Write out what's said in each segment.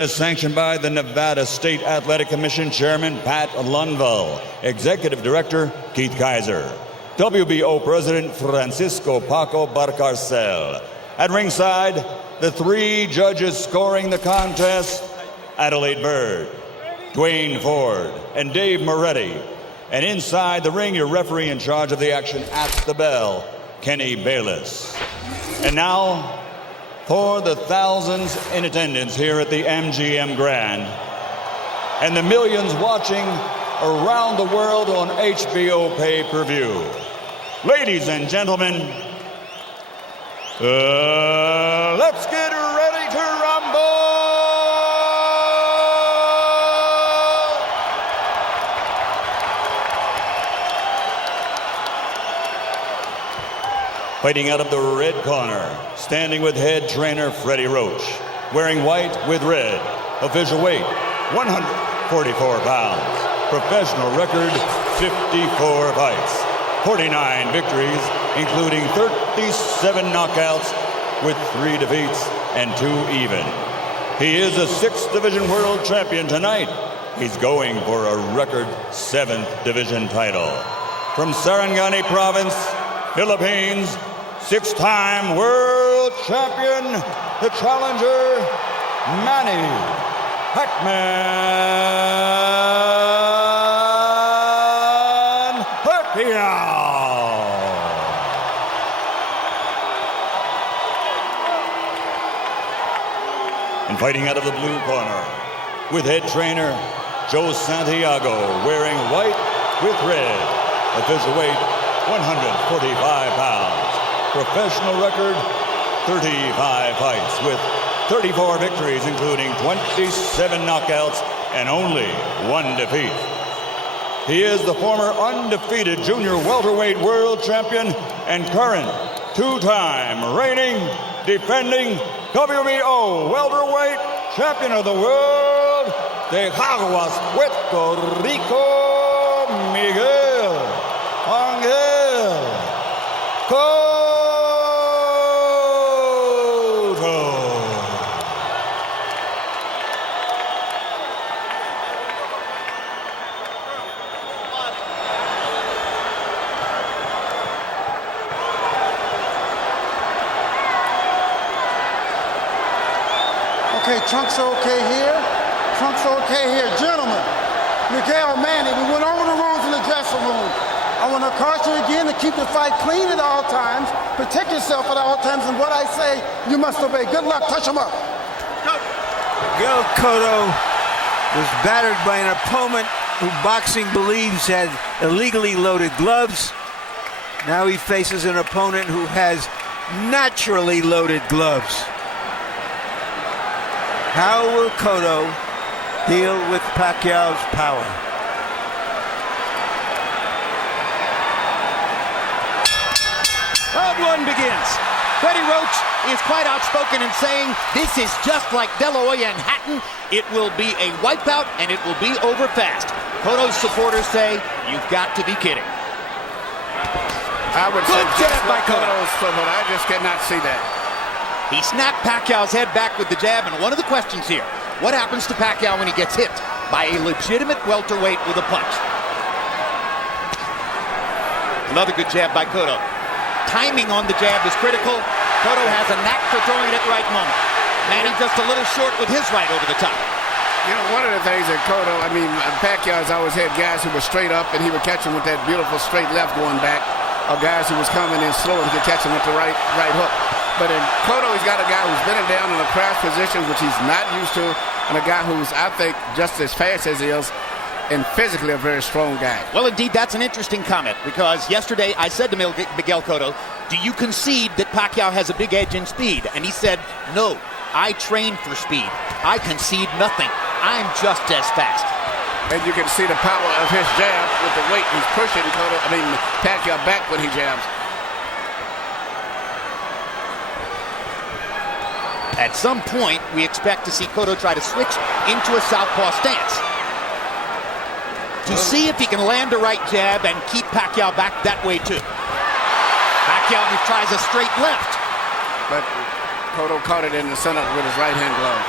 Is sanctioned by the Nevada State Athletic Commission Chairman Pat Lundvall, Executive Director Keith Kaiser, WBO President Francisco Paco Barcarcel. At ringside, the three judges scoring the contest, Adelaide Bird, Dwayne Ford, and Dave Moretti. And inside the ring, your referee in charge of the action at the bell, Kenny Bayless. And now, for the thousands in attendance here at the MGM Grand and the millions watching around the world on HBO pay-per-view. Ladies and gentlemen, let's get ready to rumble! Fighting out of the red corner, standing with head trainer Freddie Roach, wearing white with red, official weight 144 pounds, professional record 54 fights, 49 victories, including 37 knockouts with 3 defeats and 2 even. He is a 6th division world champion tonight. He's going for a record 7th division title. From Sarangani Province, Philippines, 6-time world champion, the challenger, Manny Pacquiao. And fighting out of the blue corner, with head trainer Joe Santiago, wearing white with red, official weight 145 pounds. Professional record, 35 fights with 34 victories, including 27 knockouts and only 1 defeat. He is the former undefeated junior welterweight world champion and current 2-time reigning, defending WBO welterweight champion of the world, deja, Puerto Rico, Miguel, Cotto. Okay, trunks are okay here. Trunks are okay here. Gentlemen, Miguel, Manny, we went over the rules in the dressing room. I want to caution you again to keep the fight clean at all times, protect yourself at all times, and what I say, you must obey. Good luck. Touch him up. Miguel Cotto was battered by an opponent who boxing believes had illegally loaded gloves. Now he faces an opponent who has naturally loaded gloves. How will Cotto deal with Pacquiao's power? Round 1 begins. Freddie Roach is quite outspoken in saying this is just like De La Hoya and Hatton. It will be a wipeout and it will be over fast. Cotto's supporters say, you've got to be kidding. I would Good say jab by Cotto. I just cannot see that. He snapped Pacquiao's head back with the jab, and one of the questions here, what happens to Pacquiao when he gets hit by a legitimate welterweight with a punch? Another good jab by Cotto. Timing on the jab is critical. Cotto has a knack for throwing it at the right moment. Manny just a little short with his right over the top. You know, one of the things that Cotto, Pacquiao's always had guys who were straight up, and he would catch him with that beautiful straight left going back, or guys who was coming in slow and he could catch him with the right hook. But in Cotto, he's got a guy who's been down in a crash position, which he's not used to, and a guy who's, I think, just as fast as he is, and physically a very strong guy. Well, indeed, that's an interesting comment, because yesterday I said to Miguel Cotto, do you concede that Pacquiao has a big edge in speed? And he said, no, I train for speed. I concede nothing. I'm just as fast. And you can see the power of his jab with the weight he's pushing Pacquiao back when he jabs. At some point, we expect to see Cotto try to switch into a southpaw stance to see if he can land a right jab and keep Pacquiao back that way too. Pacquiao tries a straight left. But Cotto caught it in the center with his right-hand glove.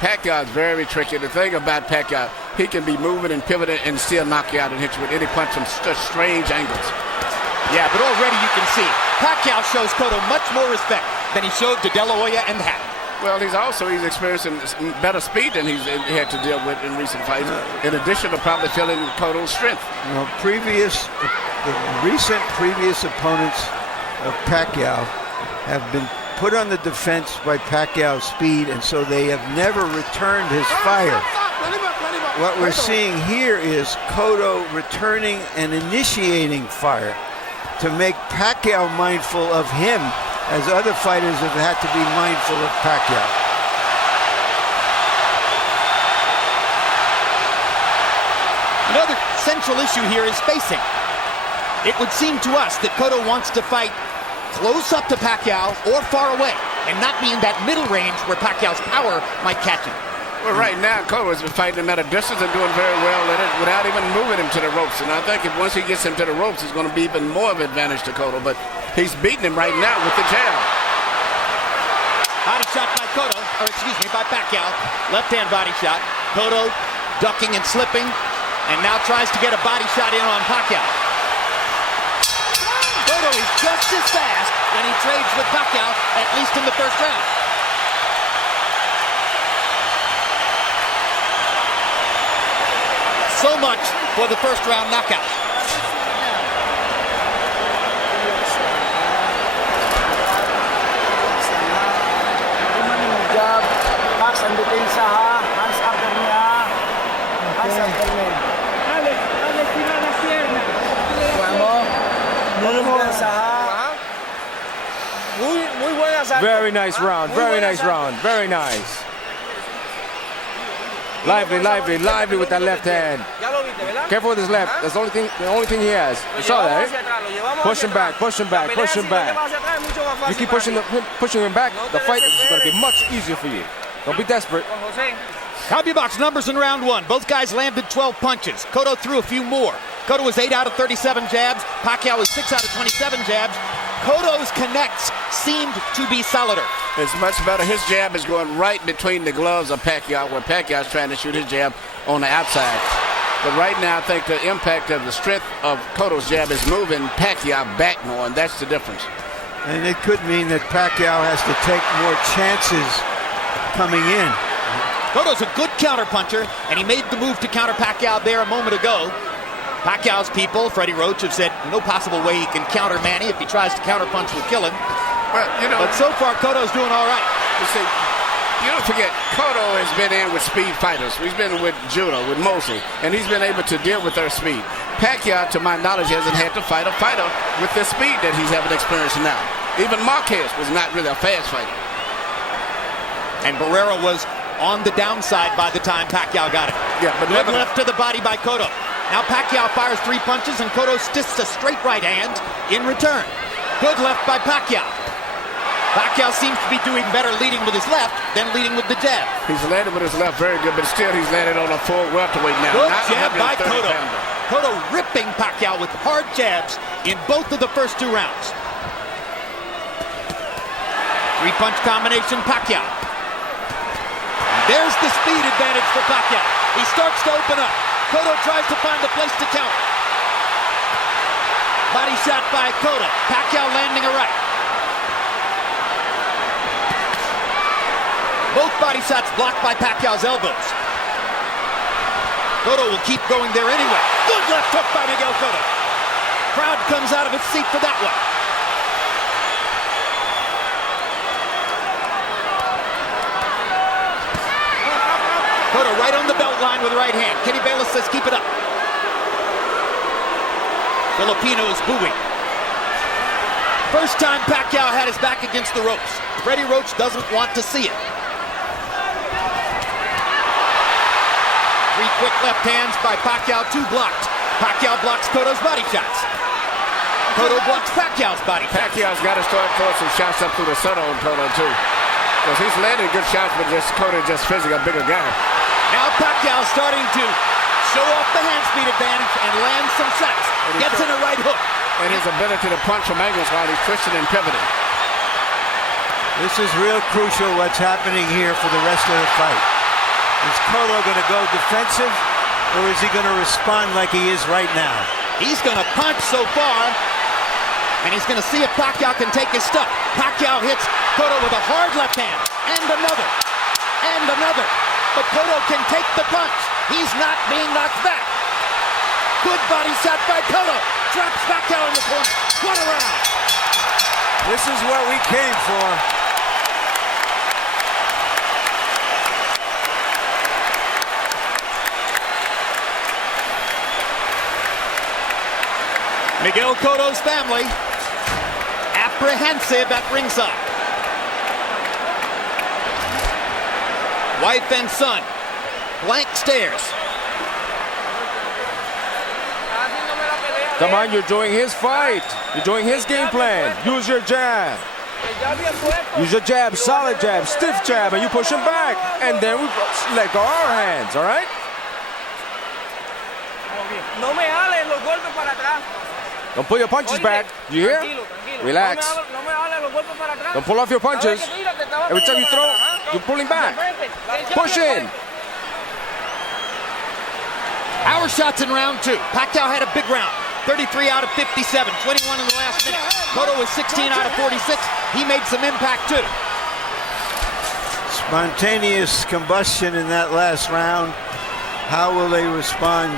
Pacquiao is very tricky. The thing about Pacquiao, he can be moving and pivoting and still knock you out and hit you with any punch from such strange angles. Yeah, but already you can see Pacquiao shows Cotto much more respect than he showed to De La Hoya and Hatton. Well, he's experiencing better speed than he had to deal with in recent fights, in addition to probably feeling Cotto's strength. You know, the recent previous opponents of Pacquiao have been put on the defense by Pacquiao's speed, and so they have never returned his fire. What we're seeing here is Cotto returning and initiating fire to make Pacquiao mindful of him, as other fighters have had to be mindful of Pacquiao. Another central issue here is spacing. It would seem to us that Cotto wants to fight close up to Pacquiao or far away, and not be in that middle range where Pacquiao's power might catch him. Well, right now, Cotto has been fighting him at a distance and doing very well at it without even moving him to the ropes. And I think if once he gets him to the ropes, it's going to be even more of an advantage to Cotto. But he's beating him right now with the jab. Body shot by Cotto, or excuse me, by Pacquiao. Left-hand body shot. Cotto ducking and slipping, and now tries to get a body shot in on Pacquiao. Cotto is just as fast when he trades with Pacquiao, at least in the first round. So much for the first round knockout. Hands ang depensa ha. Hands after niya. Hands after niya. Alex, tira la pierna. Depensa ha. Muy buena salida. Very nice round, very nice round, very nice. Lively with that left hand. Careful with his left. That's the only thing he has. You saw that, right? Push him back. You keep pushing him back, the fight is going to be much easier for you. Don't be desperate. CompuBox numbers in round one. Both guys landed 12 punches. Cotto threw a few more. Cotto was 8 out of 37 jabs. Pacquiao was 6 out of 27 jabs. Cotto's connects seemed to be solider. It's much better. His jab is going right between the gloves of Pacquiao, where Pacquiao's trying to shoot his jab on the outside. But right now, I think the impact of the strength of Cotto's jab is moving Pacquiao back more, and that's the difference. And it could mean that Pacquiao has to take more chances coming in. Cotto's a good counterpuncher, and he made the move to counter Pacquiao there a moment ago. Pacquiao's people, Freddie Roach, have said no possible way he can counter Manny. If he tries to counterpunch, we'll kill him. Well, you know, but so far, Cotto's doing all right. You see, you don't forget, Cotto has been in with speed fighters. He's been with Judah, with Mosley, and he's been able to deal with their speed. Pacquiao, to my knowledge, hasn't had to fight a fighter with the speed that he's having experience now. Even Marquez was not really a fast fighter. And Barrera was on the downside by the time Pacquiao got it. Yeah, but good left to the body by Cotto. Now Pacquiao fires 3 punches, and Cotto stiffs a straight right hand in return. Good left by Pacquiao. Pacquiao seems to be doing better leading with his left than leading with the jab. He's landed with his left very good, but still he's landed on a full welterweight now. Good jab by Cotto. Cotto ripping Pacquiao with hard jabs in both of the first 2 rounds. 3-punch combination, Pacquiao. There's the speed advantage for Pacquiao. He starts to open up. Cotto tries to find a place to counter. Body shot by Cotto. Pacquiao landing a right. Both body shots blocked by Pacquiao's elbows. Cotto will keep going there anyway. Good left hook by Miguel Cotto. Crowd comes out of its seat for that one. Cotto right on the belt line with the right hand. Kenny Bayless says keep it up. Filipinos booing. First time Pacquiao had his back against the ropes. Freddie Roach doesn't want to see it. 3 quick left hands by Pacquiao, 2 blocked. Pacquiao blocks Cotto's body shots. Cotto blocks Pacquiao's body shots. Pacquiao's got to start throwing some shots up through the center on Cotto too. Because he's landing good shots, but Cotto just physically a bigger guy. Now Pacquiao starting to show off the hand speed advantage and land some shots. Gets in a right hook. And his ability to punch from angles while he's twisting and pivoting. This is real crucial what's happening here for the rest of the fight. Cotto going to go defensive, or is he going to respond like he is right now? He's going to punch so far, and he's going to see if Pacquiao can take his stuff. Pacquiao hits Cotto with a hard left hand, and another, and another. But Cotto can take the punch. He's not being knocked back. Good body shot by Cotto. Drops Pacquiao in the corner. What a round. This is what we came for. Miguel Cotto's family apprehensive at ringside. Wife and son, blank stares. Come on, you're doing his fight. You're doing his game plan. Use your jab. Use your jab, solid jab, stiff jab, and you push him back. And then we let go our hands, all right? No me jales los golpes para atrás. Don't pull your punches back. You hear? Relax. No me jales los golpes para atrás. Don't pull off your punches. Every time you throw, you're pulling back. Push in. Our shots in round two. Pacquiao had a big round. 33 out of 57, 21 in the last minute. Cotto was 16 out of 46. He made some impact too. Spontaneous combustion in that last round. How will they respond,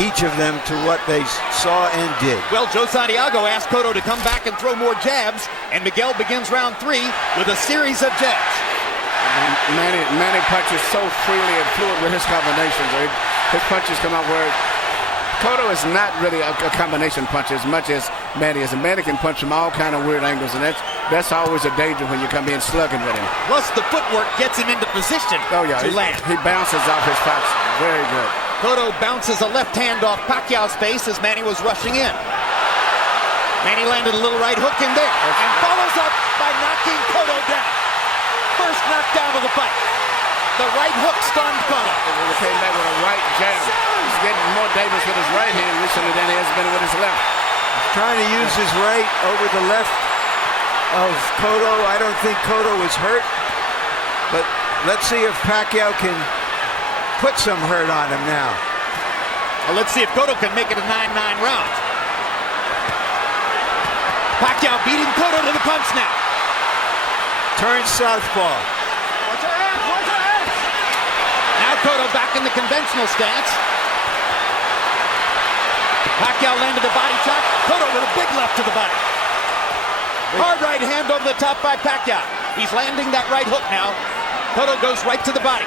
each of them, to what they saw and did? Well, Joe Santiago asked Cotto to come back and throw more jabs, and Miguel begins round three with a series of jabs. Manny punches so freely and fluid with his combinations. His punches come out where Cotto is not really a combination puncher as much as Manny is. And Manny can punch from all kind of weird angles, and that's always a danger when you come in slugging with him. Plus, the footwork gets him into position to land. He bounces off his pops. Very good. Cotto bounces a left hand off Pacquiao's face as Manny was rushing in. Manny landed a little right hook in there and follows up by knocking Cotto down. First knockdown of the fight. The right hook stunned Cotto. He came back with a right jab. He's getting more dangerous with his right hand recently than he has been with his left. Trying to use his right over the left of Cotto. I don't think Cotto is hurt, but let's see if Pacquiao can put some hurt on him now. Well, let's see if Cotto can make it a 9-9 round. Pacquiao beating Cotto to the punch now. Turn southpaw. Now Cotto back in the conventional stance. Pacquiao landed a body shot. Cotto with a big left to the body. Hard right hand over the top by Pacquiao. He's landing that right hook now. Cotto goes right to the body.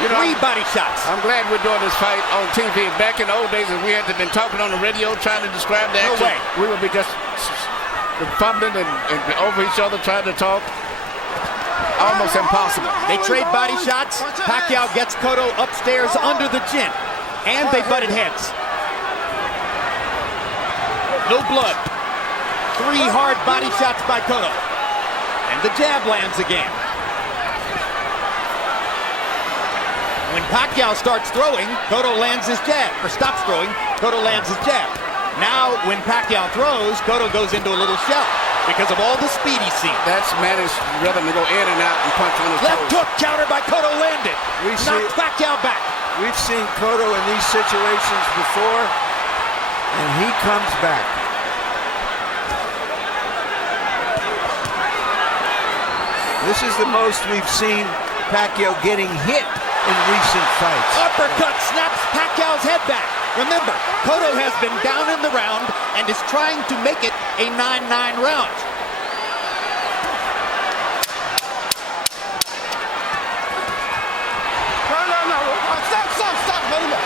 Three body shots. I'm glad we're doing this fight on TV. Back in the old days, if we had been talking on the radio trying to describe the action, we would be just fumbling and over each other trying to talk. Almost impossible. They trade body shots. Pacquiao gets Cotto upstairs under the chin. And they butted heads. No blood. Three hard body shots by Cotto. And the jab lands again. When Pacquiao starts throwing, Cotto lands his jab. Or stops throwing, Cotto lands his jab. Now, when Pacquiao throws, Cotto goes into a little shell because of all the speed he's seen. That's Manny's rhythm to go in and out and punch on his left toes. hook counter by Cotto landed. Knocked Pacquiao back. We've seen Cotto in these situations before, and he comes back. This is the most we've seen Pacquiao getting hit in recent fights. Uppercut snaps Pacquiao's head back. Remember, Cotto has been down in the round and is trying to make it a 9-9 round. Stop. Let him up.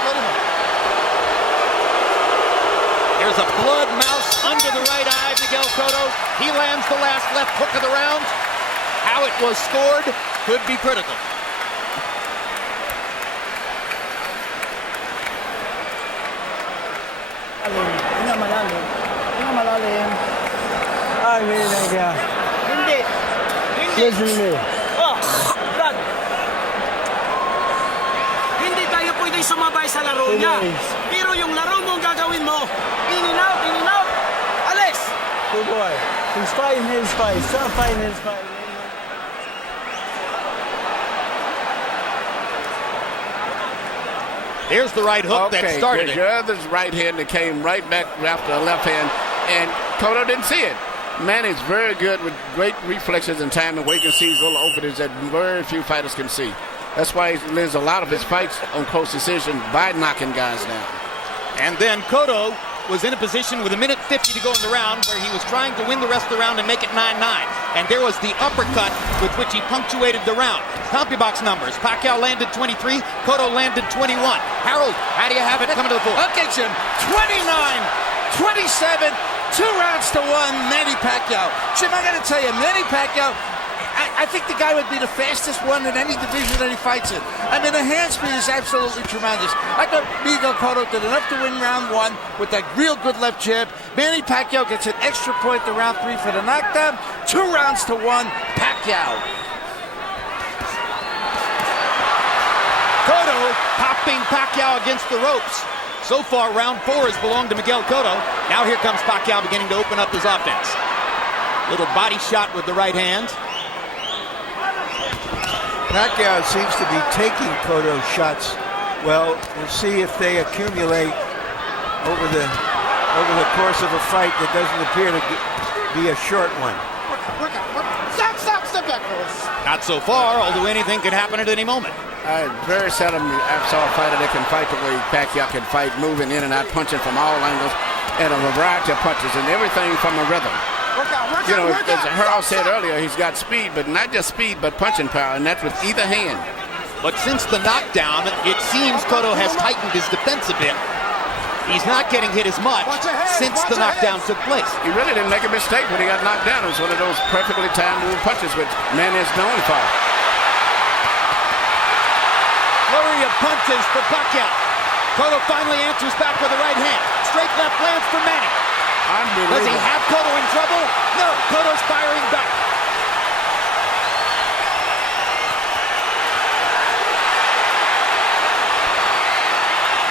There's a blood mouse under the right eye, Miguel Cotto. He lands the last left hook of the round. How it was scored could be critical. Malalim. Ay, kaya. Hindi. Listen to me. Oh, God. Hindi tayo pwede sumabay sa laro niya. Pero yung laro mo gagawin mo, in and out. Alis! Good boy. He's fine. Stop fine. There's the right hook that started it. The other's right hand that came right back after a left hand, and Cotto didn't see it. Manny's very good with great reflexes and timing where he can see his little openings that very few fighters can see. That's why he wins a lot of his fights on close decision by knocking guys down. And then Cotto was in a position with 1:50 to go in the round where he was trying to win the rest of the round and make it 9-9. And there was the uppercut with which he punctuated the round. CompuBox numbers. Pacquiao landed 23, Cotto landed 21. Harold, how do you have it coming to the floor? Okay, Jim. 29-27, 2 rounds to 1, Manny Pacquiao. Jim, I got to tell you, Manny Pacquiao, I think the guy would be the fastest one in any division that he fights in. I mean, the hand speed is absolutely tremendous. I thought Miguel Cotto did enough to win round 1 with that real good left jab. Manny Pacquiao gets an extra point to round 3 for the knockdown. 2 rounds to 1, Pacquiao. Cotto popping Pacquiao against the ropes. So far, round 4 has belonged to Miguel Cotto. Now here comes Pacquiao beginning to open up his offense. Little body shot with the right hand. Pacquiao seems to be taking Cotto shots. Well, we'll see if they accumulate over the course of a fight that doesn't appear to be a short one. Step back, fellas. Not so far, although anything can happen at any moment. I very seldom saw a fighter that can fight the way Pacquiao can fight, moving in and out, punching from all angles, and a variety of punches, and everything from a rhythm. You know, as Harold said earlier, he's got speed, but not just speed, but punching power, and that's with either hand. But since the knockdown, it seems Cotto has tightened his defense a bit. He's not getting hit as much since the knockdown took place. He really didn't make a mistake when he got knocked down. It was one of those perfectly timed little punches, which Manny is known for. Flurry of punches for Pacquiao. Cotto finally answers back with the right hand. Straight left lands for Manny. Does he have Cotto in trouble? No, Cotto's firing back.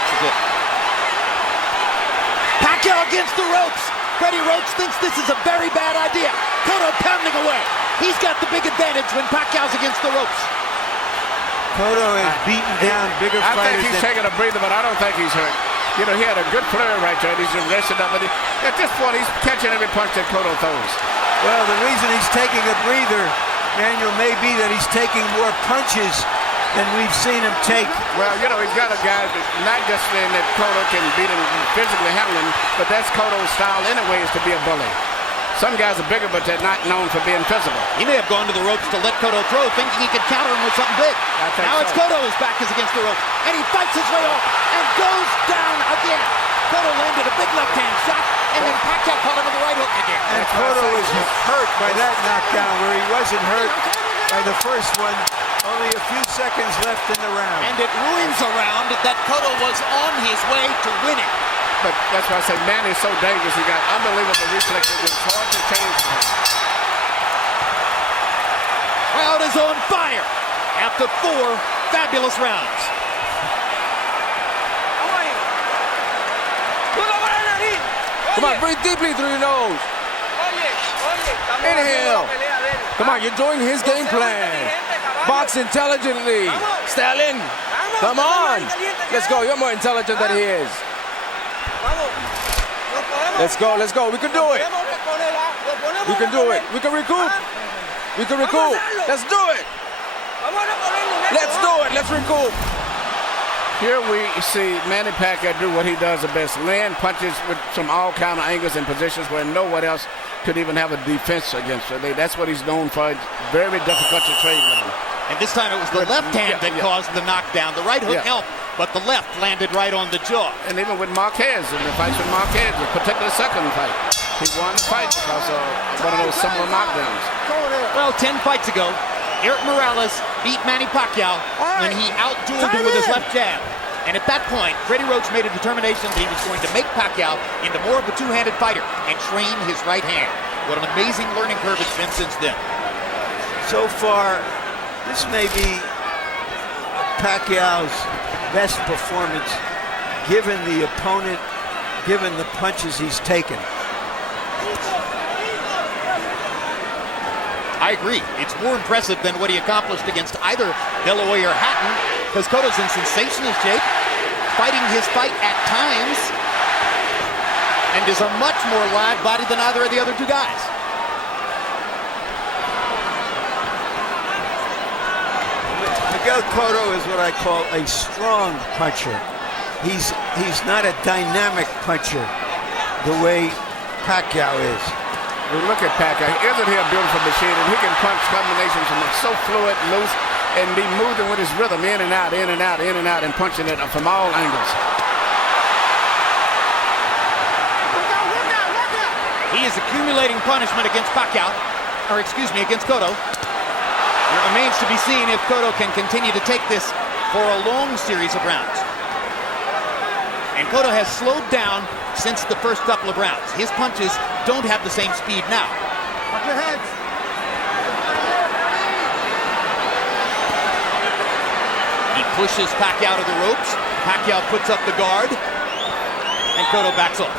This is it. Pacquiao against the ropes. Freddie Roach thinks this is a very bad idea. Cotto pounding away. He's got the big advantage when Pacquiao's against the ropes. Cotto has beaten down bigger fighters. I think he's taking a breather, but I don't think he's hurt. You know, he had a good flurry right there. He's just rested up. But at this point, he's catching every punch that Cotto throws. Well, the reason he's taking a breather, Manuel, may be that he's taking more punches than we've seen him take. Well, you know, he's got a guy that not just saying that Cotto can beat him physically handling, but that's Cotto's style anyway, is to be a bully. Some guys are bigger, but they're not known for being physical. He may have gone to the ropes to let Cotto throw, thinking he could counter him with something big. Now it's Cotto whose back is against the ropes, and he fights his way off and goes down again. Cotto landed a big left-hand shot, and then Pacquiao caught him with the right hook again. And Cotto was hurt by that knockdown, where he wasn't hurt by the first one. Only a few seconds left in the round. And it ruins a round that Cotto was on his way to winning. But that's why I say Manny's so dangerous. He got unbelievable reflexes. It's hard to change him. Crowd is on fire after 4 fabulous rounds. Come on, breathe deeply through your nose. Inhale. Come on, you're doing his game plan. Box intelligently. Stalin, come on. Let's go. You're more intelligent than he is. Let's go, let's go. We can do it. We can do it. We can recoup. We can recoup. Let's do it. Let's do it. Let's recoup. Here we see Manny Pacquiao do what he does the best. Land punches from all kind of angles and positions where no one else could even have a defense against it. That's what he's known for. It's very difficult to trade with him. And this time it was the left hand that caused the knockdown. The right hook helped, but the left landed right on the jaw. And even with Marquez, in the fights with Marquez, the particular second fight, he won the fight because of one of those similar knockdowns. Well, 10 fights ago, Eric Morales beat Manny Pacquiao when he outdueled him with his left jab. And at that point, Freddie Roach made a determination that he was going to make Pacquiao into more of a two-handed fighter and train his right hand. What an amazing learning curve it's been since then. So far, this may be Pacquiao's best performance, given the opponent, given the punches he's taken. I agree. It's more impressive than what he accomplished against either De La Hoya or Hatton, because Cotto's in sensational shape. fighting his fight at times and is a much more live body than either of the other two guys. Miguel Cotto is what I call a strong puncher. He's not a dynamic puncher the way Pacquiao is. We look at Pacquiao. Isn't he a beautiful machine? And he can punch combinations from so fluid, loose, and be moving with his rhythm in and out, in and out, in and out, and punching it from all angles. He is accumulating punishment against Pacquiao, or excuse me, against Cotto. It remains to be seen if Cotto can continue to take this for a long series of rounds. And Cotto has slowed down since the first couple of rounds. His punches don't have the same speed now. Watch your heads. He pushes Pacquiao to the ropes. Pacquiao puts up the guard, and Cotto backs off.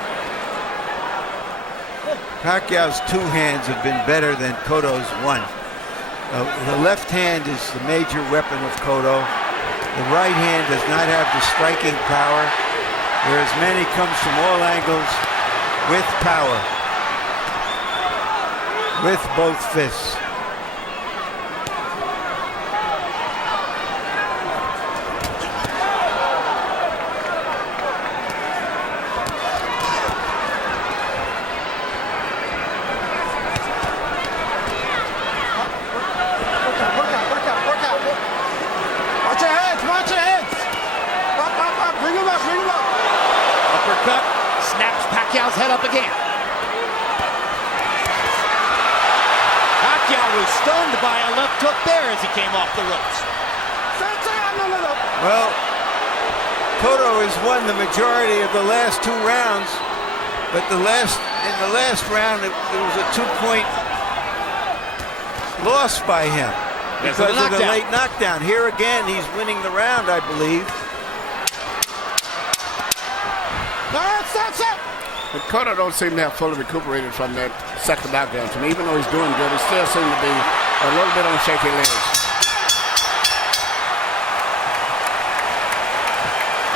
Pacquiao's two hands have been better than Cotto's one. The left hand is the major weapon of Cotto. The right hand does not have the striking power, whereas Manny comes from all angles with power, with both fists. Uppercut, snaps Pacquiao's head up again. Pacquiao was stunned by a left hook there as he came off the ropes. Well, Cotto has won the majority of the last two rounds, but in the last round it was a 2-point loss by him because of the late knockdown. Here again, he's winning the round, I believe. But Cotto don't seem to have fully recuperated from that second knockdown to me. Even though he's doing good, he still seems to be a little bit on shaky legs.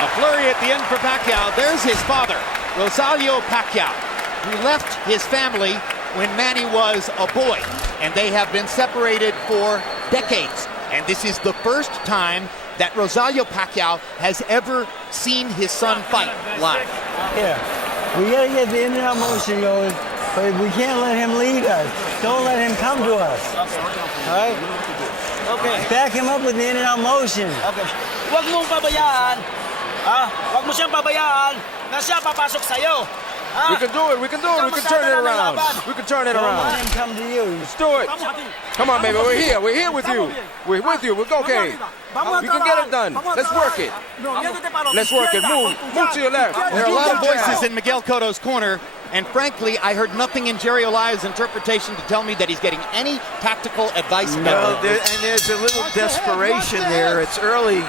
A flurry at the end for Pacquiao. There's his father, Rosalio Pacquiao, who left his family when Manny was a boy, and they have been separated for decades. And this is the first time that Rosalio Pacquiao has ever seen his son fight live. Yeah, we gotta get the in-and-out motion going, but we can't let him lead us. Don't let him come to us. All right? Okay. Back him up with the in-and-out motion. Okay. Huwag mong pabayaan. Huwag mo siyang pabayaan na siya papasok sa'yo. We can do it. We can do it. We can turn it around. We can turn it Don't around. let him come to you. Let's do it. Come on, baby. We're here. We're here with you. We're with you. We're okay. We can get it done. Let's work it. Let's work it. Move. Move to your left. There are a lot of voices in Miguel Cotto's corner, and frankly, I heard nothing in Jerry Olaya's interpretation to tell me that he's getting any tactical advice. No, and there's a little desperation there. It's early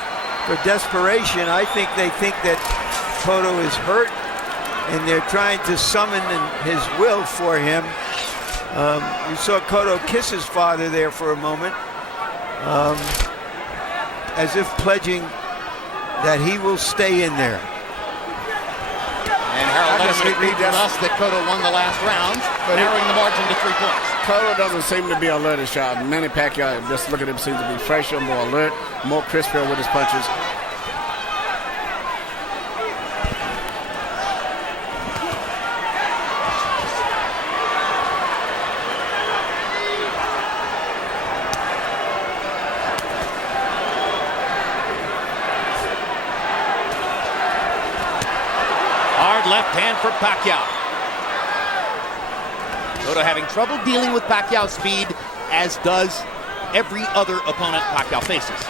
for desperation. I think they think that Cotto is hurt, and they're trying to summon his will for him. You saw Cotto kiss his father there for a moment, as if pledging that he will stay in there. And Harold Leslie agreed with us that Cotto won the last round, narrowing the margin to 3 points. Cotto doesn't seem to be alert as sharp. Manny Pacquiao, just look at him, seems to be fresher, more alert, more crispier with his punches. Left hand for Pacquiao. Cotto having trouble dealing with Pacquiao's speed, as does every other opponent Pacquiao faces.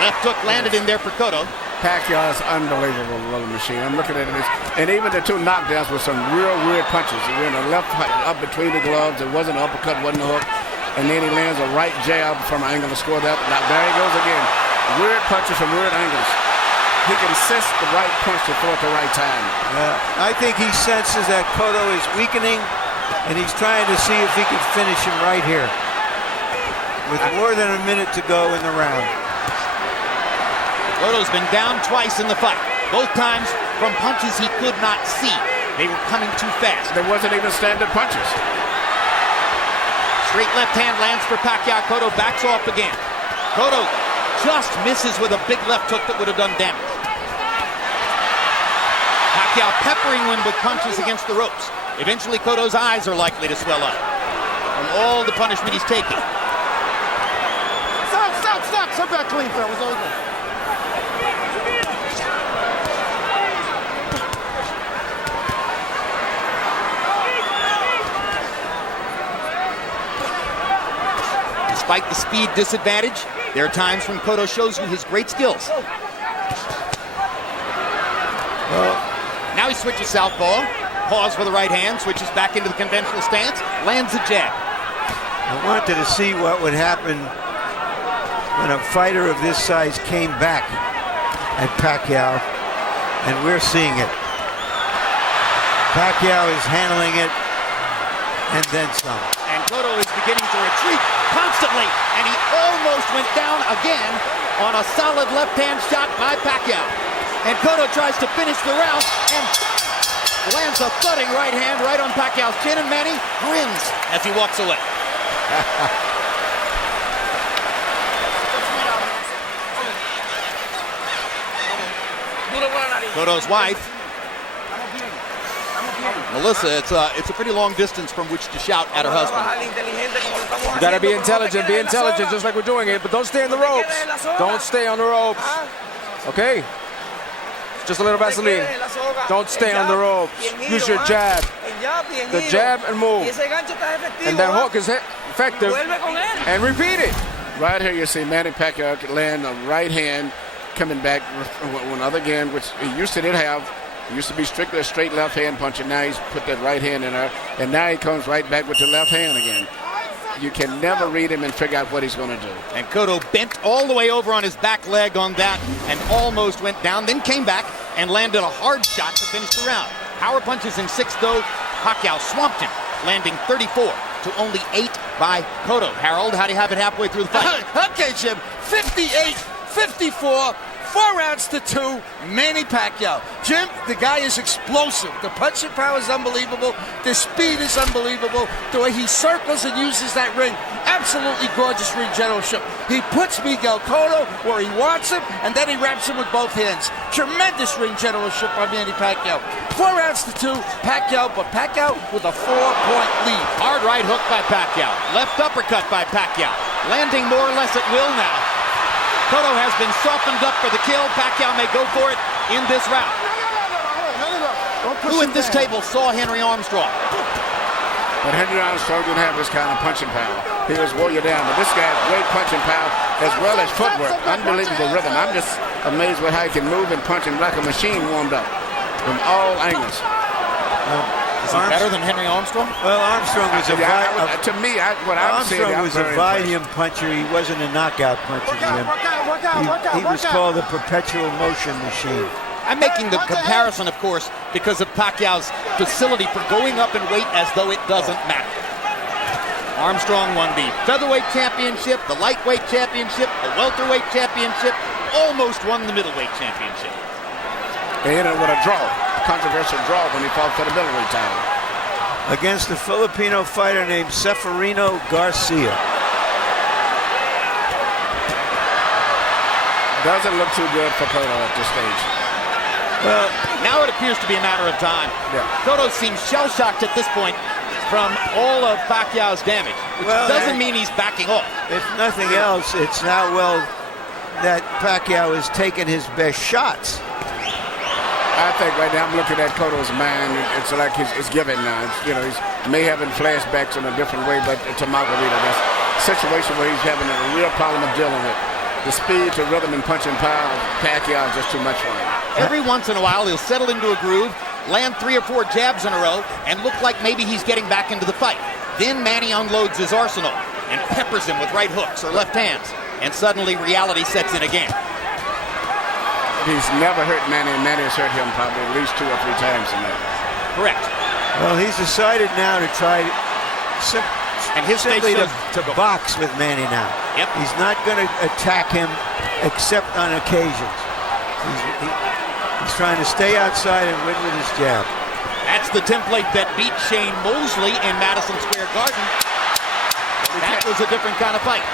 Left hook landed in there for Cotto. Pacquiao is unbelievable little machine. I'm looking at it, and even the two knockdowns were some real weird punches. He went a left up between the gloves. It wasn't an uppercut, wasn't a hook. And then he lands a right jab from an angle to score that. Now there he goes again. Weird punches from weird angles. He can sense the right punch to throw at the right time. I think he senses that Cotto is weakening And he's trying to see if he can finish him right here. With more than a minute to go in the round. Cotto's been down twice in the fight. Both times from punches he could not see. They were coming too fast. There wasn't even standard punches. Straight left hand lands for Pacquiao. Cotto backs off again. Cotto just misses with a big left hook that would have done damage. Pacquiao peppering him with punches against the ropes. Eventually, Cotto's eyes are likely to swell up from all the punishment he's taking. Stop. Sit back clean, fellas. Over. Despite the speed disadvantage, there are times when Cotto shows you his great skills. Now he switches southpaw, pause for the right hand, switches back into the conventional stance, lands a jab. I wanted to see what would happen when a fighter of this size came back at Pacquiao, and we're seeing it. Pacquiao is handling it, and then some. And Cotto is beginning to retreat constantly, and he almost went down again on a solid left-hand shot by Pacquiao. And Cotto tries to finish the round and lands a thudding right hand right on Pacquiao's chin, and Manny grins as he walks away. Cotto's wife, Melissa, it's a pretty long distance from which to shout at her husband. You gotta be intelligent, just like we're doing it, but don't stay on the ropes. Don't stay on the ropes. Okay? Just a little Vaseline. Don't stay on the ropes. Use your jab. The jab and move. And that hook is effective. And repeat it. Right here you see Manny Pacquiao could land a right hand coming back with another again, which he used to did have. He used to be strictly a straight left hand puncher. Now he's put that right hand in there. And now he comes right back with the left hand again. You can never read him and figure out what he's going to do. And Cotto bent all the way over on his back leg on that and almost went down, then came back and landed a hard shot to finish the round. Power punches in 6, though. Pacquiao swamped him, landing 34 to only 8 by Cotto. Harold, how do you have it halfway through the fight? Okay, Jim. 58-54. 4 rounds to 2, Manny Pacquiao. Jim, the guy is explosive. The punching power is unbelievable. The speed is unbelievable. The way he circles and uses that ring, absolutely gorgeous ring generalship. He puts Miguel Cotto where he wants him, and then he wraps him with both hands. Tremendous ring generalship by Manny Pacquiao. 4 rounds to 2, Pacquiao, but Pacquiao with a 4-point lead. Hard right hook by Pacquiao. Left uppercut by Pacquiao. Landing more or less at will now. Cotto has been softened up for the kill. Pacquiao may go for it in this round. Who at this table saw Henry Armstrong? But Henry Armstrong didn't have this kind of punching power. He was wore you down. But this guy has great punching power as well as footwork. Unbelievable rhythm. I'm just amazed with how he can move and punch him like a machine warmed up from all angles. Is he better than Henry Armstrong? Well, Armstrong was a volume puncher. He wasn't a knockout puncher, Jim. He was called a perpetual motion machine. I'm making the comparison, of course, because of Pacquiao's facility for going up in weight as though it doesn't matter. Armstrong won the featherweight championship, the lightweight championship, the welterweight championship, almost won the middleweight championship. They ended with a draw, controversial draw when he fought for the middleweight title. Against a Filipino fighter named Seferino Garcia. Doesn't look too good for Cotto at this stage. Well, now it appears to be a matter of time. Yeah. Cotto seems shell-shocked at this point from all of Pacquiao's damage, which doesn't mean he's backing off. If nothing else, it's now that Pacquiao has taken his best shots. I think right now I'm looking at Cotto's mind. It's like it's given now. He may having flashbacks in a different way, but to Margarita, that's a situation where he's having a real problem of dealing with. The speed to rhythm and punching power, Pacquiao is just too much for him. Every once in a while, he'll settle into a groove, land 3 or 4 jabs in a row, and look like maybe he's getting back into the fight. Then Manny unloads his arsenal and peppers him with right hooks or left hands, and suddenly reality sets in again. He's never hurt Manny, and Manny has hurt him probably at least 2 or 3 times in that. Correct. Well, he's decided now to try And his simply face to box with Manny now. Yep. He's not going to attack him except on occasions. He's trying to stay outside and win with his jab. That's the template that beat Shane Mosley in Madison Square Garden. That was a different kind of fight.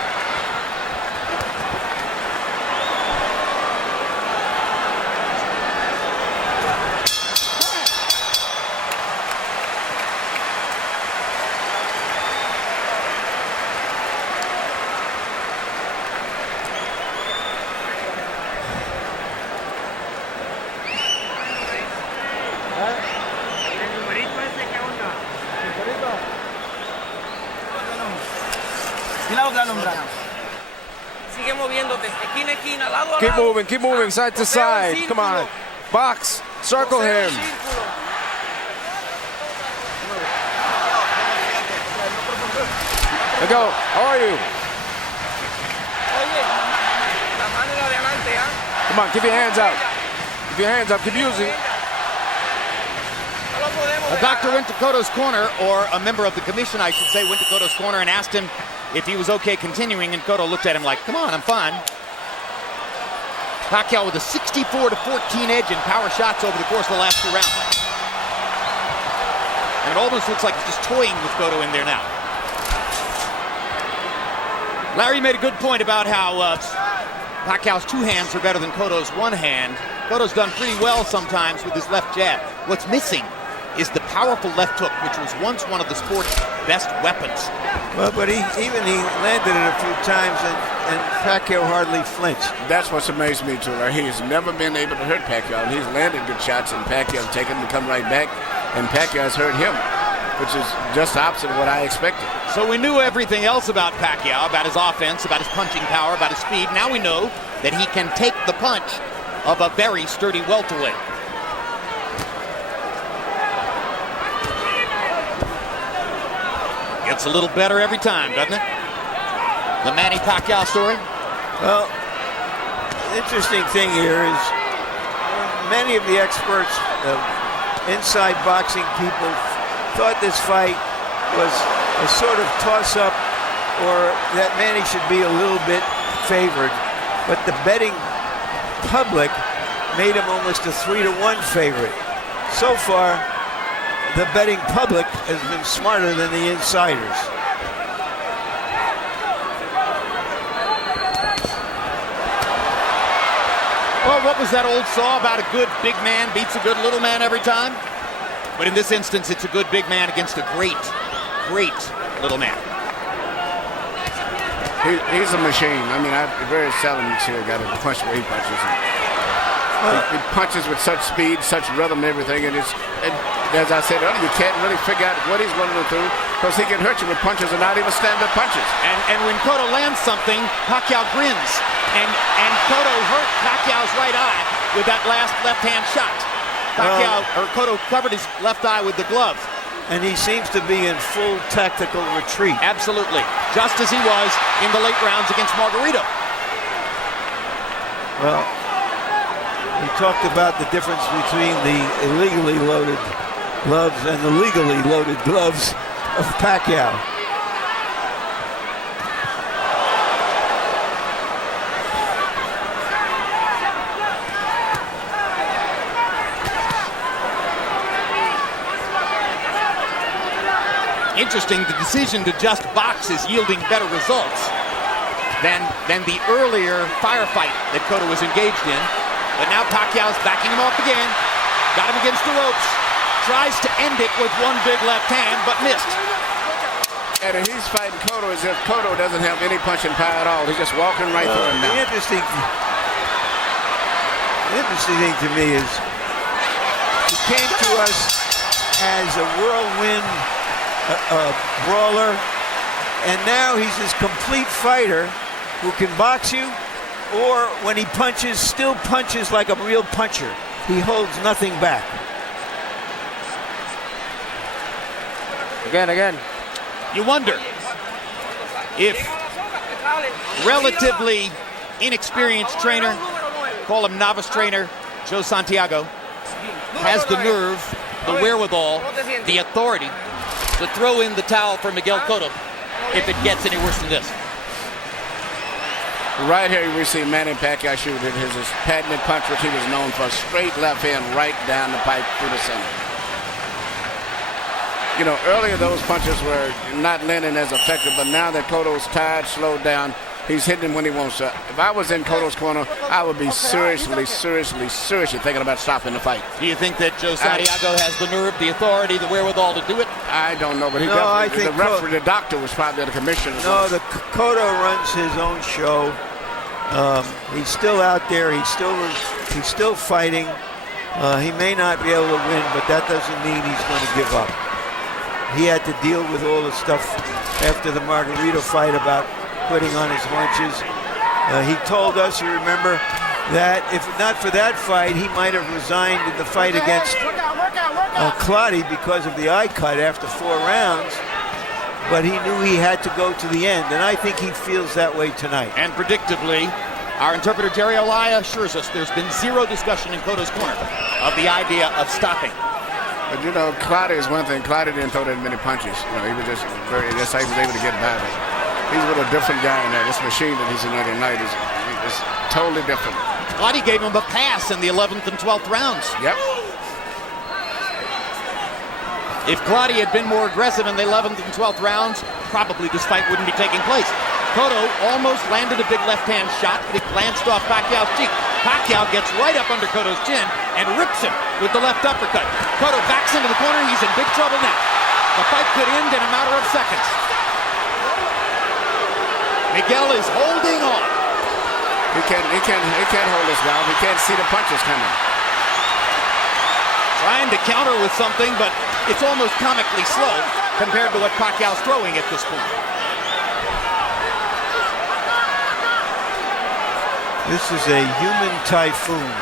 Sigue moviéndote, esquina a esquina, lado a lado. Keep moving, side to side. Come on. Box, circle him. Miguel, how are you? Oye, la mano en adelante, ¿ah? Come on, keep your hands out. Keep your hands up, keep using. No lo podemos A doctor went to Cotto's corner, or a member of the commission, I should say, went to Cotto's corner and asked him if he was okay continuing, and Cotto looked at him like, come on, I'm fine. Pacquiao with a 64-14 edge in power shots over the course of the last 2 rounds. And it almost looks like he's just toying with Cotto in there now. Larry made a good point about how Pacquiao's 2 hands are better than Cotto's 1 hand. Cotto's done pretty well sometimes with his left jab. What's missing is the powerful left hook, which was once one of the sport's best weapons. Well, but he landed it a few times, and Pacquiao hardly flinched. That's what's amazed me too. Right? He's never been able to hurt Pacquiao. He's landed good shots, and Pacquiao's taken them to come right back, and Pacquiao's hurt him, which is just the opposite of what I expected. So we knew everything else about Pacquiao, about his offense, about his punching power, about his speed. Now we know that he can take the punch of a very sturdy welterweight. Gets a little better every time, doesn't it? The Manny Pacquiao story. Well, the interesting thing here is many of the experts, inside boxing people, thought this fight was a sort of toss-up, or that Manny should be a little bit favored. But the betting public made him almost a 3-1 favorite. So far, the betting public has been smarter than the insiders. Well, what was that old saw about a good big man beats a good little man every time? But in this instance, it's a good big man against a great, great little man. He's a machine. I mean, I very seldom see a guy that punch where he punches. He punches with such speed, such rhythm, and everything. And as I said earlier, you can't really figure out what he's going to do because he can hurt you with punches and not even stand-up punches. And when Cotto lands something, Pacquiao grins. And Cotto hurt Pacquiao's right eye with that last left-hand shot. Cotto covered his left eye with the glove. And he seems to be in full tactical retreat. Absolutely. Just as he was in the late rounds against Margarito. Well, he talked about the difference between the illegally loaded gloves and the legally loaded gloves of Pacquiao. Interesting, the decision to just box is yielding better results than the earlier firefight that Cotto was engaged in. But now Pacquiao's backing him off again. Got him against the ropes. Tries to end it with one big left hand, but missed. And he's fighting Cotto as if Cotto doesn't have any punching power at all. He's just walking right through him now. The interesting thing to me is he came to us as a whirlwind brawler, and now he's this complete fighter who can box you, or when he punches, still punches like a real puncher. He holds nothing back. Again. You wonder if relatively inexperienced trainer, call him novice trainer, Joe Santiago, has the nerve the wherewithal, the authority to throw in the towel for Miguel Cotto if it gets any worse than this. Right here we see Manny Pacquiao shoot his patented punch, which he was known for, straight left hand right down the pipe through the center. You know, earlier those punches were not landing as effective, but now that Cotto's tired, slowed down, he's hitting him when he wants to. If I was in Cotto's corner, I would be seriously thinking about stopping the fight. Do you think that Joe Santiago has the nerve, the authority, the wherewithal to do it? I don't know, but he I think the referee, the doctor was probably the commissioner. No, the Cotto runs his own show. He's still out there. He's still fighting. He may not be able to win, but that doesn't mean he's going to give up. He had to deal with all the stuff after the Margarito fight about putting on his haunches. He told us, you remember, that if not for that fight, he might have resigned in the fight against Cotto because of the eye cut after 4 rounds. But he knew he had to go to the end, and I think he feels that way tonight. And predictably, our interpreter Jerry Olaya assures us there's been zero discussion in Cotto's corner of the idea of stopping. But you know, Cotto is one thing. Cotto didn't throw that many punches. You know, he was just that's how he was able to get by it. He's with a different guy in there. This machine that he's in there tonight is totally different. Cotto gave him a pass in the 11th and 12th rounds. Yep. If Cotto had been more aggressive in the 11th and 12th rounds, probably this fight wouldn't be taking place. Cotto almost landed a big left-hand shot, but he glanced off Pacquiao's cheek. Pacquiao gets right up under Cotto's chin and rips him with the left uppercut. Cotto backs into the corner. He's in big trouble now. The fight could end in a matter of seconds. Miguel is holding on. He can't hold this down. He can't see the punches coming. Trying to counter with something, but it's almost comically slow compared to what Pacquiao's throwing at this point. This is a human typhoon.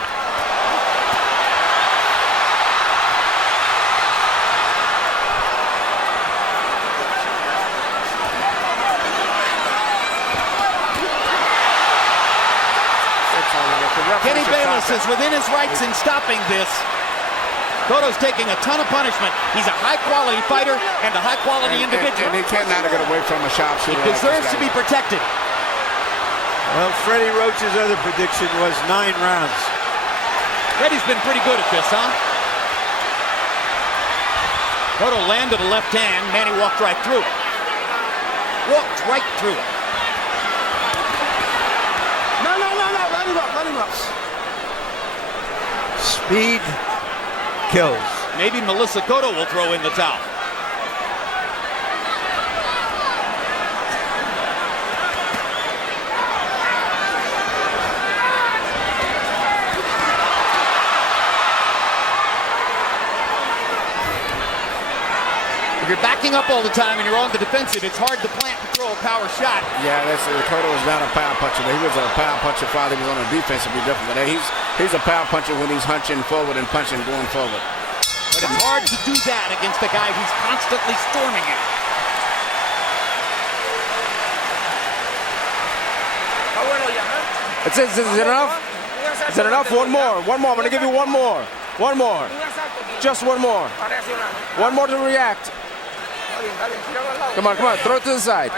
Kenny Bayless is within his rights in stopping this. Cotto's taking a ton of punishment. He's a high-quality fighter and a high-quality individual. And he cannot get away from a sharpshooter. He deserves to be protected. Well, Freddie Roach's other prediction was 9 rounds. Freddie's been pretty good at this, huh? Cotto landed a left hand. Manny walked right through it. Walked right through it. No. Let him up. Speed kills. Maybe Melissa Cotto will throw in the towel. If you're backing up all the time and you're on the defensive, it's hard to plant and throw a power shot. Yeah, Cotto is not a power puncher. He was a power puncher while he was on the defense. It'd be different. But he's a power puncher when he's hunching forward and punching going forward. But it's hard to do that against a guy who's constantly storming it. Is it enough? Is it enough? One more. I'm going to give you one more. One more. Just one more. One more to react. Come on. Throw it to the side.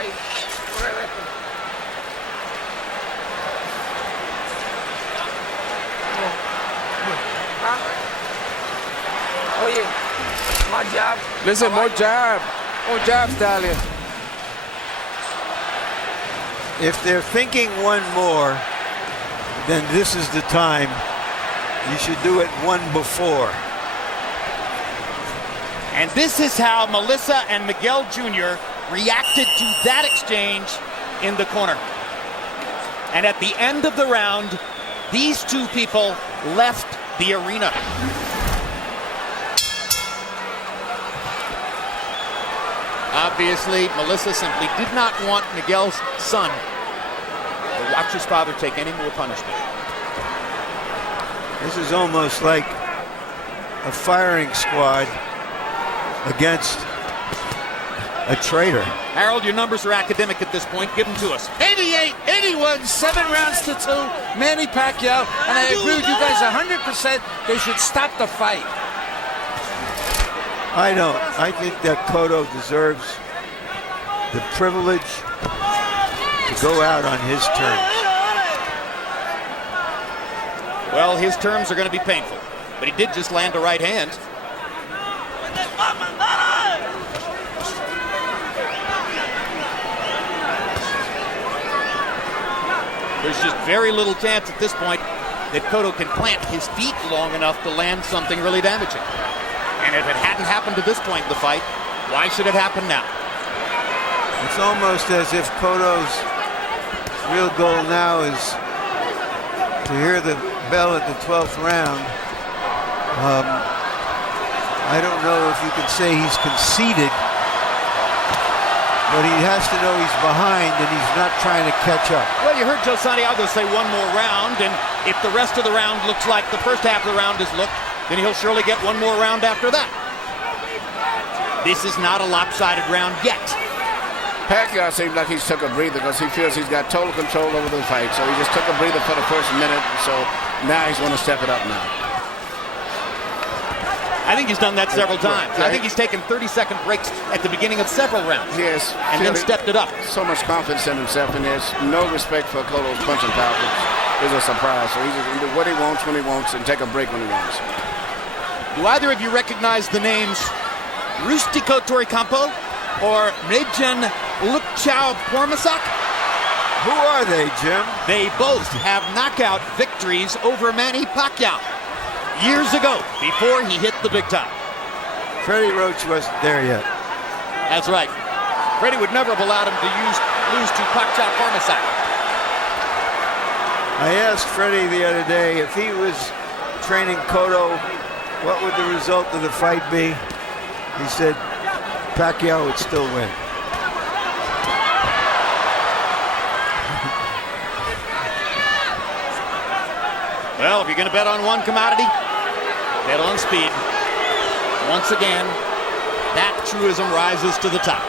Listen, more jab. More jab, Stallion. If they're thinking one more, then this is the time. You should do it one before. And this is how Melissa and Miguel Jr. reacted to that exchange in the corner. And at the end of the round, these two people left the arena. Obviously, Melissa simply did not want Miguel's son to watch his father take any more punishment. This is almost like a firing squad against a traitor. Harold, your numbers are academic at this point. Give them to us. 88, 81, 7 rounds to 2. Manny Pacquiao. And I agree with you guys 100%. They should stop the fight. I don't. I think that Cotto deserves the privilege to go out on his terms. Well, his terms are going to be painful, but he did just land a right hand. There's just very little chance at this point that Cotto can plant his feet long enough to land something really damaging. And if it hadn't happened to this point in the fight, why should it happen now? It's almost as if Cotto's real goal now is to hear the bell at the 12th round. I don't know if you can say he's conceded, but he has to know he's behind and he's not trying to catch up. Well, you heard Joe Santiago say one more round, and if the rest of the round looks like the first half of the round has looked, then he'll surely get one more round after that. This is not a lopsided round yet. Pacquiao seems like he's took a breather because he feels he's got total control over the fight. So he just took a breather for the first minute. So now he's going to step it up now. I think he's done that several times. I think he's taken 30-second breaks at the beginning of several rounds. Yes. And then stepped it up. So much confidence in himself, and there's no respect for Cotto's punching power. It's a surprise. So he's just do what he wants when he wants and take a break when he wants. Do either of you recognize the names Rustico Toricampo or Mejin Lukchao Pormasak? Who are they, Jim? They both have knockout victories over Manny Pacquiao years ago, before he hit the big time. Freddie Roach wasn't there yet. That's right. Freddie would never have allowed him to lose to Pacquiao Pormasak. I asked Freddie the other day if he was training Cotto, what would the result of the fight be? He said Pacquiao would still win. Well, if you're going to bet on one commodity, bet on speed. Once again, that truism rises to the top.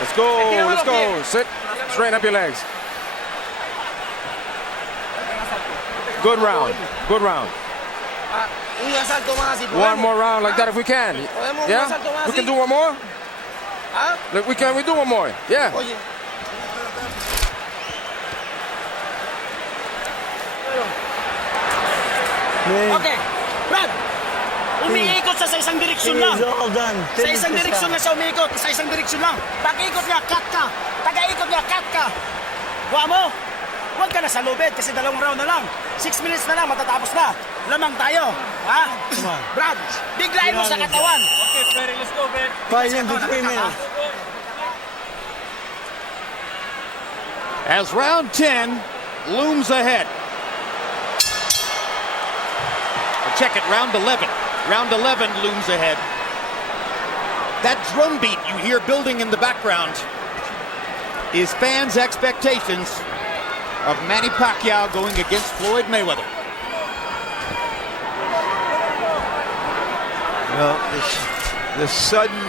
Let's go, let's go. Sit, straighten up your legs. Good round, good round. One more round like that if we can. Yeah? We can do one more? Look, we do one more? Yeah. Okay, Brad. Umiikot sa isang direksyon lang. Sa isang direksyon na siya umiikot. Sa isang direksyon lang. Pag-ikot niya, cut ka. Taga-ikot niya, cut ka. Huwag mo. Huwag ka na sa lubid kasi 2 round na lang. 6 minutes na lang, matatapos na. Lamang tayo. Ha? Brad, biglayin mo sa katawan. Okay, Freddy, let's go, man. 5 to 3 minutes. As round 10 looms ahead. Check it, round 11. Round 11 looms ahead. That drum beat you hear building in the background is fans' expectations of Manny Pacquiao going against Floyd Mayweather. Well, the sudden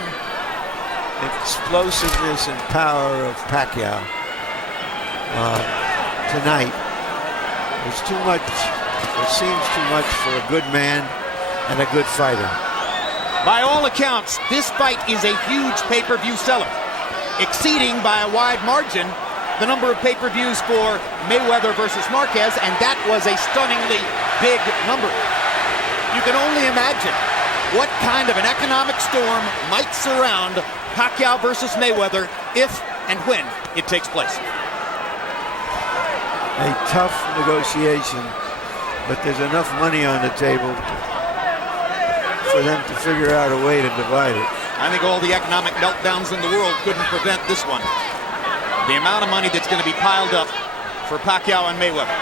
explosiveness and power of Pacquiao tonight was too much. It seems too much for a good man and a good fighter. By all accounts, this fight is a huge pay-per-view seller, exceeding by a wide margin the number of pay-per-views for Mayweather versus Marquez, and that was a stunningly big number. You can only imagine what kind of an economic storm might surround Pacquiao versus Mayweather if and when it takes place. A tough negotiation, but there's enough money on the table for them to figure out a way to divide it. I think all the economic meltdowns in the world couldn't prevent this one. The amount of money that's going to be piled up for Pacquiao and Mayweather.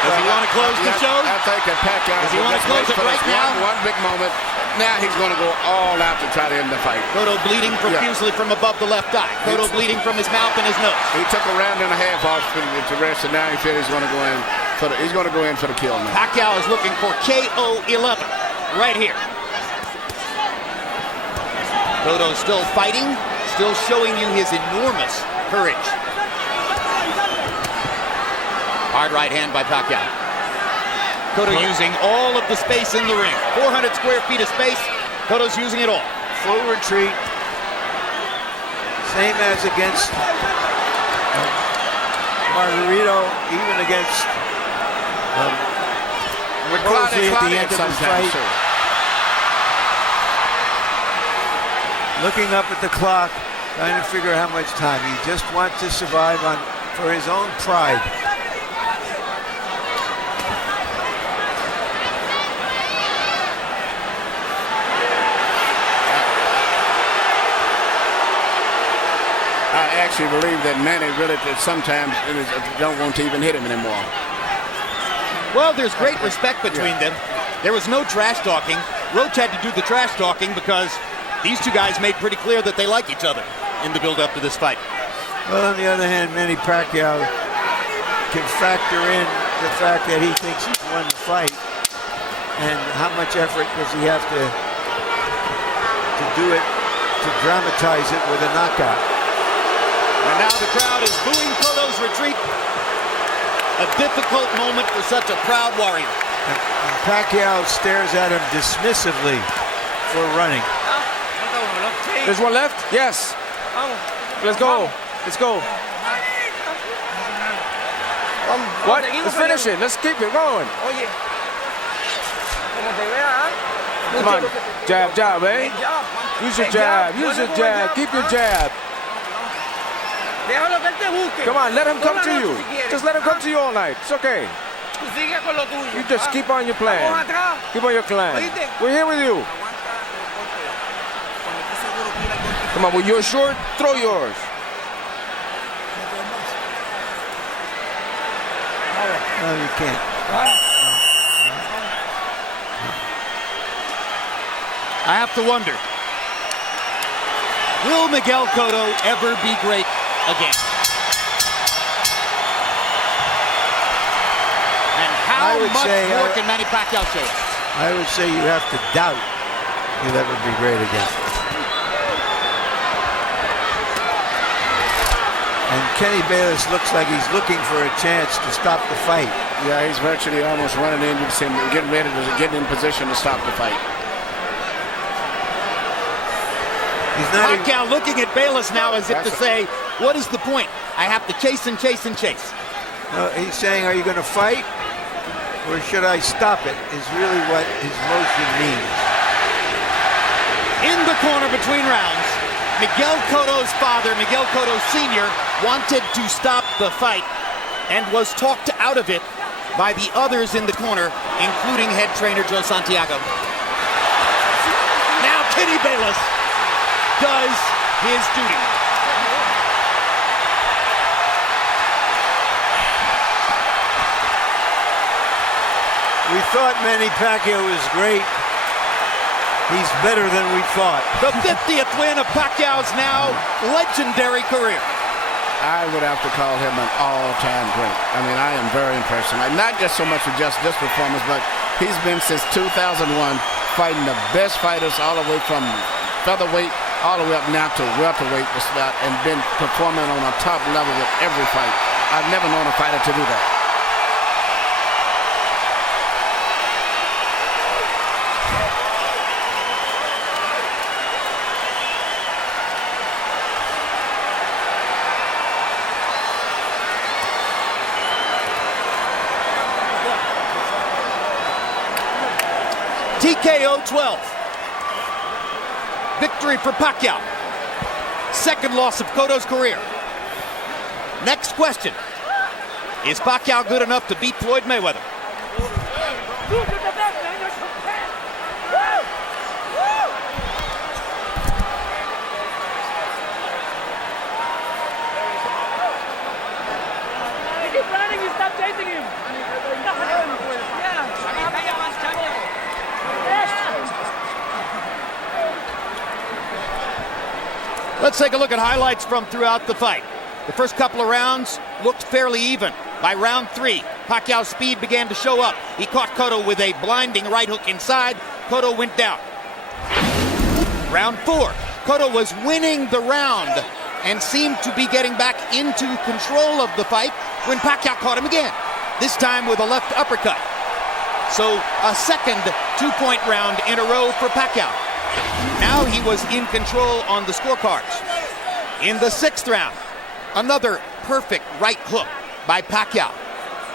Does he want to close the show? I think that Pacquiao does he want to close it right now? One big moment. Now he's going to go all out to try to end the fight. Cotto bleeding profusely from above the left eye. Cotto bleeding from his mouth and his nose. He took a round and a half off to rest, and now he feels he's going to go in for the kill now. Pacquiao is looking for KO 11 right here. Cotto still fighting, still showing you his enormous courage. Hard right hand by Pacquiao. Cotto using all of the space in the ring. 400 square feet of space. Cotto's using it all. Full retreat. Same as against Margarito, even against Mosley at the end of his fight. Looking up at the clock, trying to figure out how much time. He just wants to survive for his own pride. I actually believe that Manny really sometimes don't want to even hit him anymore. Well, there's great respect between them. There was no trash talking. Roach had to do the trash talking because these two guys made pretty clear that they like each other in the build-up to this fight. Well, on the other hand, Manny Pacquiao can factor in the fact that he thinks he's won the fight, and how much effort does he have to do it, to dramatize it with a knockout. And now the crowd is booing Cotto's retreat. A difficult moment for such a proud warrior. And Pacquiao stares at him dismissively for running. There's one left? Yes. Let's go. Let's go. What? Let's finish it. Let's keep it going. Come on. Jab, jab, eh? Use your jab. Use your jab. Keep your jab. Come on, let him come to you. Just let him come to you all night. It's okay. You just keep on your plan. Keep on your plan. We're here with you. Come on, with your short, throw yours. No, you can't. I have to wonder, will Miguel Cotto ever be great again? And how much more can Manny Pacquiao show us? I would say you have to doubt he'll ever be great again. And Kenny Bayless looks like he's looking for a chance to stop the fight. Yeah, he's virtually almost running into him, getting ready to get in position to stop the fight. Pacquiao looking at Bayless now as if to say, what is the point? I have to chase and chase and chase. He's saying, are you going to fight or should I stop it, is really what his motion means. In the corner between rounds, Miguel Cotto's father, Miguel Cotto Sr., wanted to stop the fight and was talked out of it by the others in the corner, including head trainer Joe Santiago. Now Kenny Bayless does his duty. We thought Manny Pacquiao was great. He's better than we thought. The 50th win of Pacquiao's now legendary career. I would have to call him an all-time great. I mean, I am very impressed. Not just so much with just this performance, but he's been since 2001 fighting the best fighters all the way from featherweight all the way up now to welterweight and been performing on a top level with every fight. I've never known a fighter to do that. TKO 12. Victory for Pacquiao. Second loss of Cotto's career. Next question. Is Pacquiao good enough to beat Floyd Mayweather? Let's take a look at highlights from throughout the fight. The first couple of rounds looked fairly even. By round 3, Pacquiao's speed began to show up. He caught Cotto with a blinding right hook inside. Cotto went down. Round 4, Cotto was winning the round and seemed to be getting back into control of the fight when Pacquiao caught him again, this time with a left uppercut. So a second 2-point round in a row for Pacquiao. Now he was in control on the scorecards. In the 6th round, another perfect right hook by Pacquiao,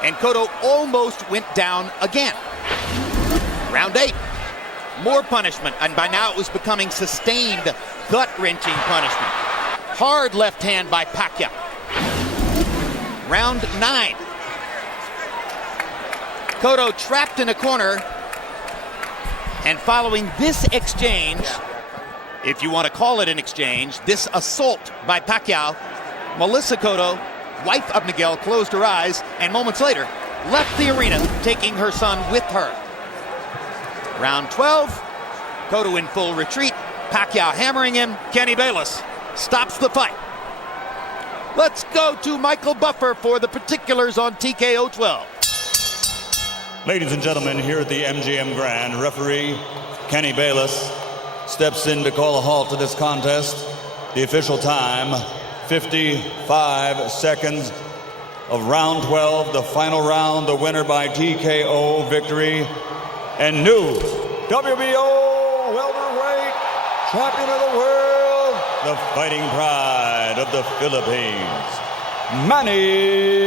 and Cotto almost went down again. Round 8, more punishment, and by now it was becoming sustained, gut-wrenching punishment. Hard left hand by Pacquiao. Round 9, Cotto trapped in a corner, and following this exchange, if you want to call it an exchange, this assault by Pacquiao, Melissa Cotto, wife of Miguel, closed her eyes and moments later left the arena, taking her son with her. Round 12, Cotto in full retreat, Pacquiao hammering him. Kenny Bayless stops the fight. Let's go to Michael Buffer for the particulars on TKO 12. Ladies and gentlemen, here at the MGM Grand, referee Kenny Bayless steps in to call a halt to this contest. The official time, 55 seconds of round 12, the final round, the winner by TKO victory. And new WBO welterweight champion of the world, the fighting pride of the Philippines, Manny.